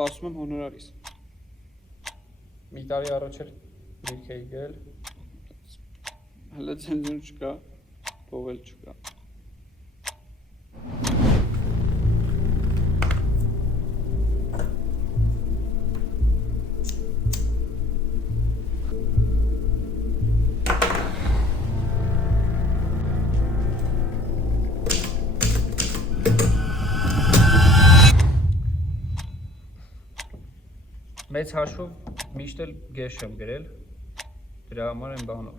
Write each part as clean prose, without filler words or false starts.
Սպասում եմ հոնորարիս։ Մի տարի առաջ էլ դիրք էի գրել։ Հələ ցենզուր չկա, փող էլ չկա։ Մեծ հաշվով միշտ էլ գեշ եմ գրել, դրա համար եմ բանով,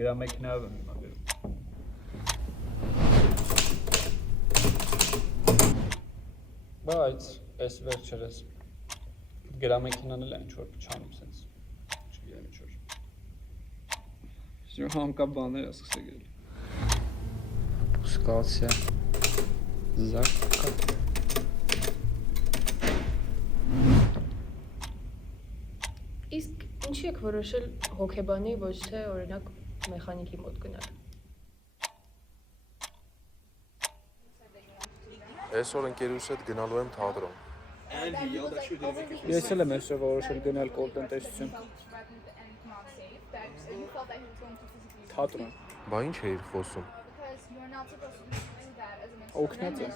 գրամեքենայով եմ հիմա գրում։ Բայց այս վերջերս գրամեքենան էլ ինչ-որ փչանում սենց, չգիտեմ ինչ-որ։ Շո համկա բաներ է սկսել գրել։ Պուսկացիա, զակկա։ Իսկ ինչի եք որոշել հոգեբանի ոչ թե օրինակ մեխանիկի մոտ գնալ։ Այսօր ընկերուս հետ գնալու եմ թատրոն։ Ես էլ եմ այսօր որոշել գնալ կոլտնտեսություն։ Թատրոն։ Բա ինչ էիր խոսում։ Օգնած եմ։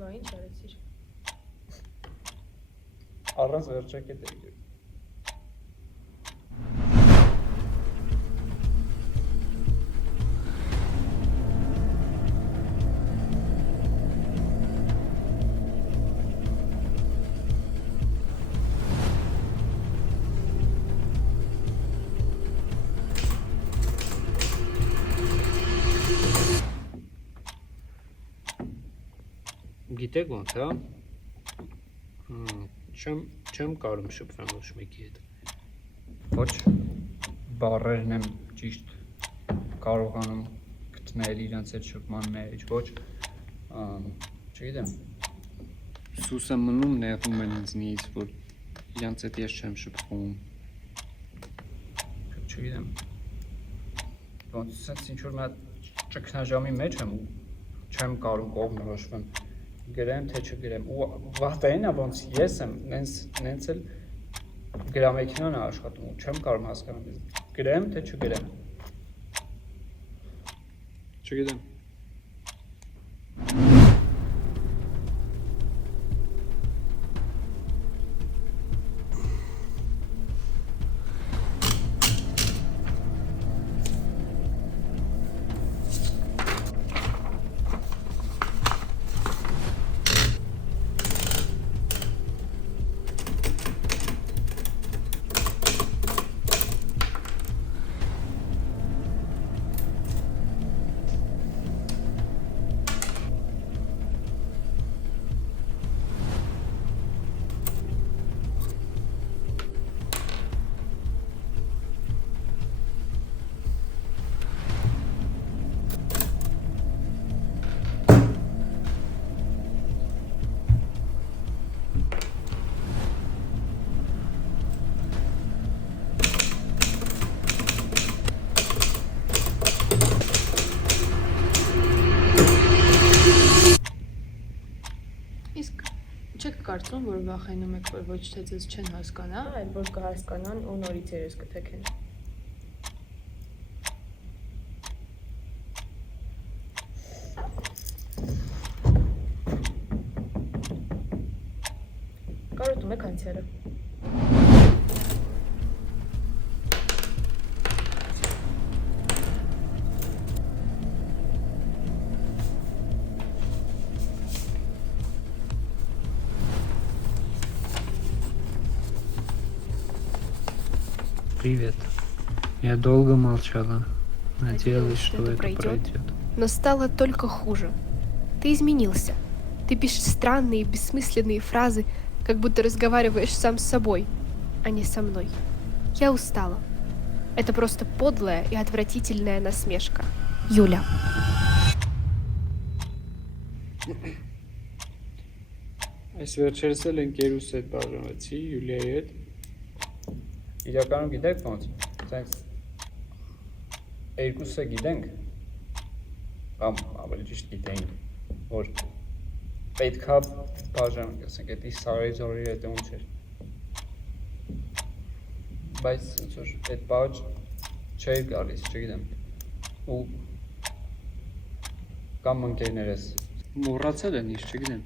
Բա ինչ արեցիր։ Առանց վերջակետ էի գրում։ Գիտեք ոնց, հա? Չեմ կարում շփվել ոչ մեկի հետ։ Ոչ բառերն եմ ճիշտ կարողանում գտնել իրենց այդ շփման մեջ, ոչ չգիտեմ Սուսը մնում նեղում են ինձնից, որ իրենց հետ ես չեմ շփվում։ չգիտեմ ոնց սենց ինչ-որ մի հատ ճգնաժամի մեջ եմ ու չեմ կարում կողմնորոշվեմ գրեմ թե չգրեմ ու վախտային է ոնց ես եմ նենց էլ գրամեքենան է աշխատում ու չեմ կարում հասկանալ գրեմ թե չգրեմ Չգիտեմ։ Իսկ չեք կարծում, որ վախենում եք, որ ոչ թե ձեզ չեն հասկանա, այլ որ կհասկանան ու նորից երես կթեքեն։ Կարոտում եք անցյալը։ Привет. Я долго молчала. Надеялась, что это пройдет. Но стало только хуже. Ты изменился. Ты пишешь странные, бессмысленные фразы, как будто разговариваешь сам с собой, а не со мной. Я устала. Это просто подлая и отвратительная насмешка. Юля. Այս վերջերս էլ ընկերուս հետ բաժանվեցի Յուլիայի հետ։ Իրականում գիտեք ոնց, սենց երկուսը գիտենք, կամ ավելի ճիշտ գիտեինք, որ պետքա բաժանենք, ասենք, էդի սարերի զորի հետ ոնց էր։ Բայց ոնց որ այդ բաժ չէր գալիս, չգիտեմ։ Ու կամ ընկերներս Մոռացել են ինչ, չգիտեմ։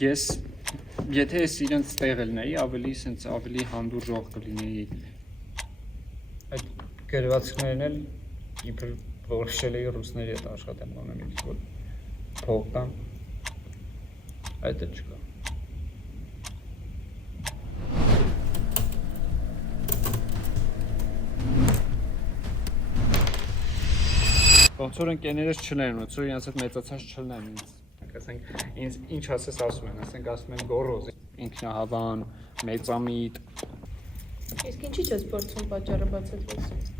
Ես եթե ես իրենց տեղ լինեի, ավելի հանդուրժող կլինեի։ այդ գրվածքներն էլ իբր որոշել էի ռուսների հետ աշխատեմ անեմ, որ փող կան, այդ էլ չկա։ Ոնց որ ընկերներս չլեն, ոնց որ իրենց հետ մեծացած չլեն ինձ։ Ասենք, ինձ ինչ ասես ասում են, ասում են գոռոզ։ Ինքնահավան, մեծամիտ։ Իսկ ինչի՞ չես փորձում պատճառը բացատրել։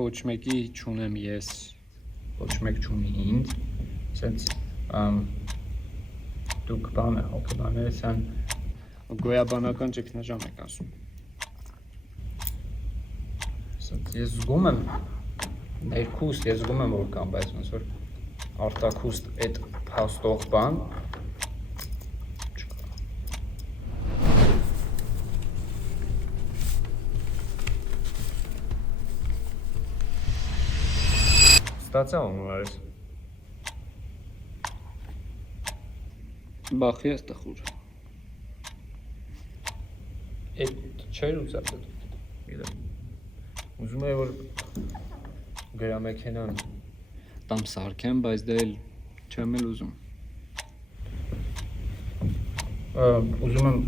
Ոչ մեկի չունեմ ես։ Ոչ մեկ չունի ինձ, սենց դուք բանը, հոգեբաները սան Գոյաբանական ճգնաժամ եք ասում։ սենց ես զգում եմ, ներքուստ ես զգում եմ, որ կամ, բայց ոնց որ արտաքուստ այդ փաստող բան չկա։ Ստացա ունարես։ Բախի ես տխուր։ Այդ չէր ուզած այդ։ Գիտեմ։ Ուզում եմ որ գրամեքենան Տամ սարքեմ, բայց դե էլ չեմ էլ ուզում։ ուզում եմ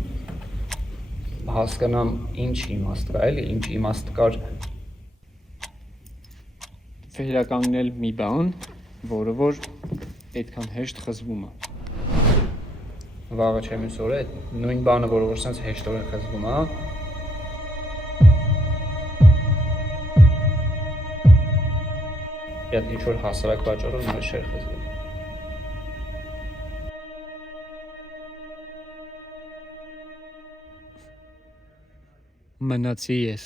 հասկանամ ինչ իմաստ կա, էլի, ինչ իմաստ կար Վերականգնել մի բան, որը որ այդքան հեշտ խզվում է։ վաղը չեմ ուսորը, այդ նույն բանը, որը որ սենց հեշտորեն խզվում է, Այդ ինչ-որ հասարակ պատճառով նույն չէր խզվում։ Մնացի ես։